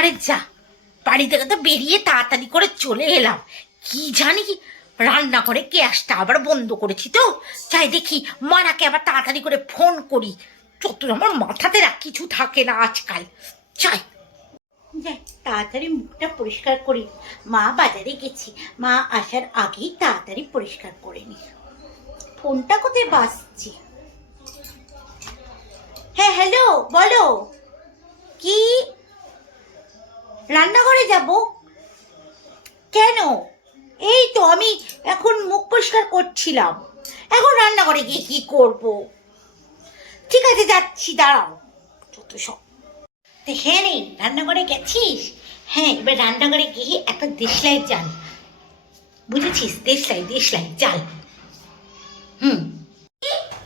আরে যা। বাড়ি থেকে তো বেরিয়ে তাড়াতাড়ি করে চলে এলাম। কি জানি কি রান্নাঘরে গ্যাসটা আবার বন্ধ করেছি তো। চাই দেখি মানাকে আবার তাড়াতাড়ি করে ফোন করি। যত আমার মাথাতে না কিছু থাকে না আজকাল। চাই যাই, তাড়াতাড়ি মুখটা পরিষ্কার করি। মা বাজারে গেছি। মা আসার আগেই তাড়াতাড়ি পরিষ্কার করে নি ফোনটা কোথায় বাজছে? হ্যাঁ হ্যালো, বলো। কি? রান্নাঘরে যাব? কেন? এই তো আমি এখন মুখ পরিষ্কার করছিলাম। এখন রান্নাঘরে গিয়ে কি করব? ঠিক আছে, যাচ্ছি, দাঁড়াও। যত সব দেখে নেই রান্নাঘরে গেছিস? হ্যাঁ এবার রান্নাঘরে গিয়ে একটা দেশলাই জাল বুঝেছিস? দেশলাই দেশলাই জাল হুম।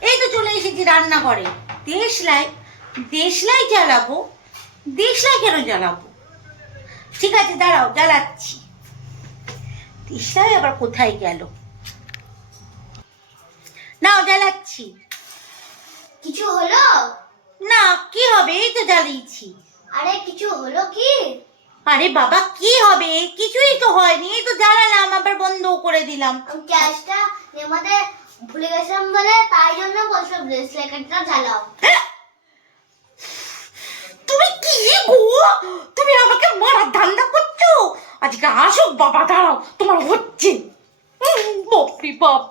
এই তো চলে এসেছি রান্নাঘরে। দেশলাই দেশলাই জ্বালাবো। দেশলাই কেন জ্বালাবো? ঠিক আছে দাঁড়াও জ্বালাচ্ছি। দেশলাই আবার কোথায় গেল? নাও জ্বালাচ্ছি। কিছু হলো? না কি হবে? এই তো জ্বালিয়েছি। আরে কিছু হলো কি? আরে বাবা কি হবে? কিছুই তো হয়নি। এই তো জ্বালালাম আবার বন্ধ করে দিলাম। গ্যাসটা নেমাতে ভুলে গেছিলাম বলে তাই জন্য বলছো ব্রেসলেটটা জ্বালাও। তুমি কি গো? তুমি আমাকে মারার ধান্দা করছ? আজকে আসুক বাবা দাঁড়াও তোমার হচ্ছে। বাপরে বাপ।